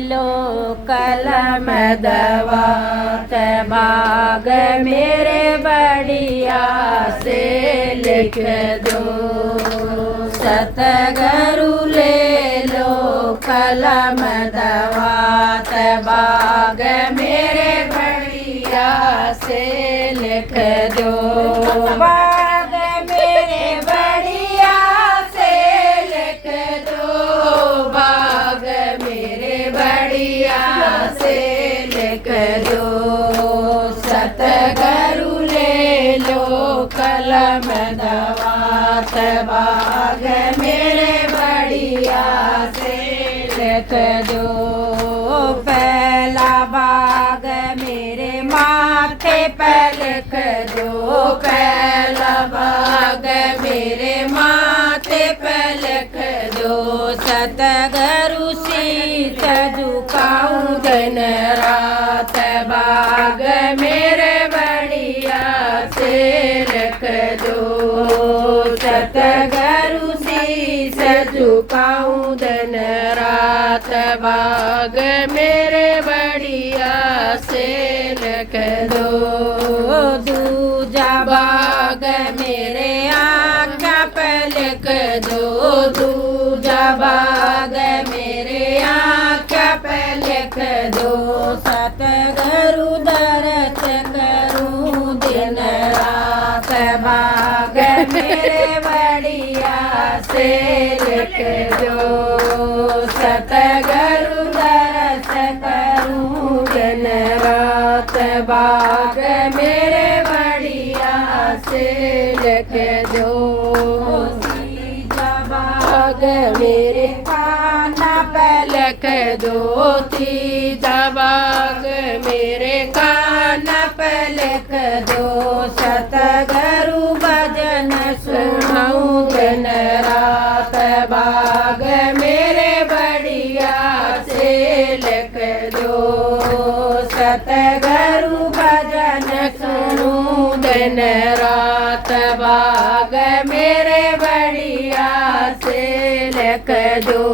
लो कलम दवात बाग मेरे बढ़िया से लिख दो। सतगुरु ले लो कलम दवात बाग मेरे बढ़िया से लिख दो। बाग मेरे बढ़िया से लिख दो। बाग मेरे बढ़िया से लिख दो। सतगुरु ले लो कलम दवात बाग मेरे बढ़िया से लिख दो। पहला बाग मेरे माथे पे लिख दो। पहला बाग मेरे माथे पे लिख दो। सतगुरु शीश झुकाऊं दिन रात बाग मेरे बढ़िया से लिख दो। सतगुरु शीश झुकाऊं दिन रात बाग मेरे बढ़िया से लिख दो। दूजा बाग मेरे आँखों पे लिख दो। दूजा बाग मेरे आँखों पे लिख दो। सतगुरु दर्श करूं दिन रात बाग मेरे बढ़िया से लिख दो। सतगुरु दर्श करूं दिन रात बाग मेरे बढ़िया से लिख दो। तीजा बाग मेरे काना पे लिख दो। तीजा बाग मेरे काना पे लिख दो। सतगुरु भजन सुनाऊं दिन रात बाग मेरे बढ़िया से लिख दो। सतगुरु भजन सुनूं दिन रात बाग मेरे बढ़िया से लिख दो।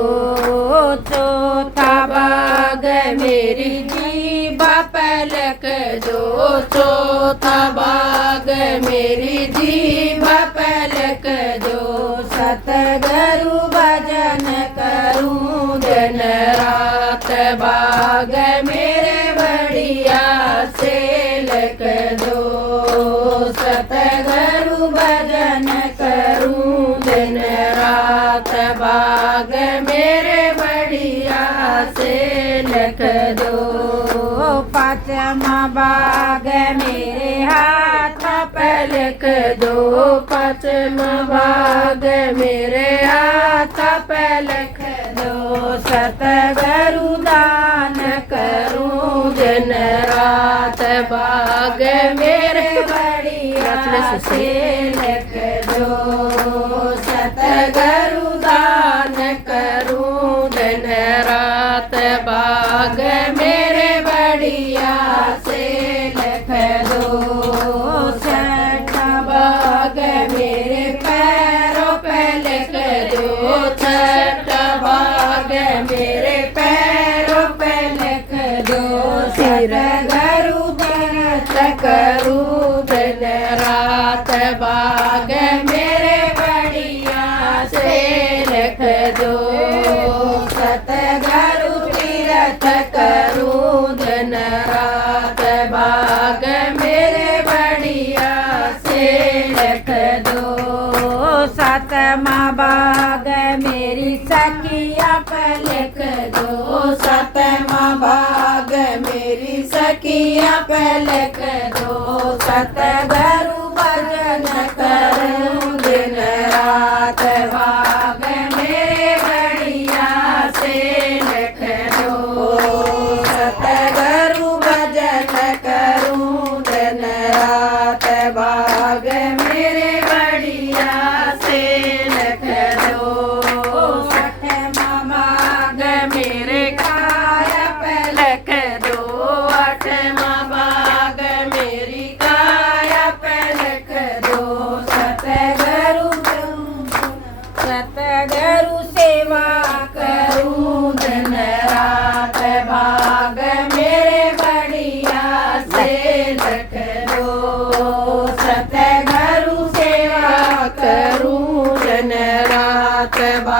चौथा बाग मेरी जीभा पे लिख दो। चौथा बाग मेरी जीभा पे लिख दो। सतगुरु भजन करूं दिन रात बाग मेरे बढ़िया से लिख दो। सतगुरु भजन करूं दिन रात बाग मेरे बढ़िया से लिख दो। पाँचवा बाग मेरे हाथ पे लिख दो। पाँचवा बाग मेरे हाथ पे लिख दो। सतगुरु दान करूं दिन रात बाग मेरे बढ़िया से लिख दो। सतगुरु दान करूं दिन रात बाग मेरे बढ़िया से लिख दो। छठा बाग मेरे पैरों पे लिख दो। छठा बाग मेरे पैरों पे लिख दो। सतगुरु दर्श करूं दिन रात बाग मेरे बढ़िया से लिख दो। सतगुरु तीरथ करूं दिन रात बाग मेरे बढ़िया से लिख दो। सातवां बाग मेरी सखिया पे लिख दो। सातवां बाग मेरी सखिया पे लिख दो। सतगुरु भजन करूं दिन रात बाग मेरे बढ़िया से लिख दो। सतगुरु भजन करूं दिन रात बाग मेरे बढ़िया से लिख दो। आठवां बाग मेरे काया पे लिख दो। आठवां बाग मेरी काया पे सहबा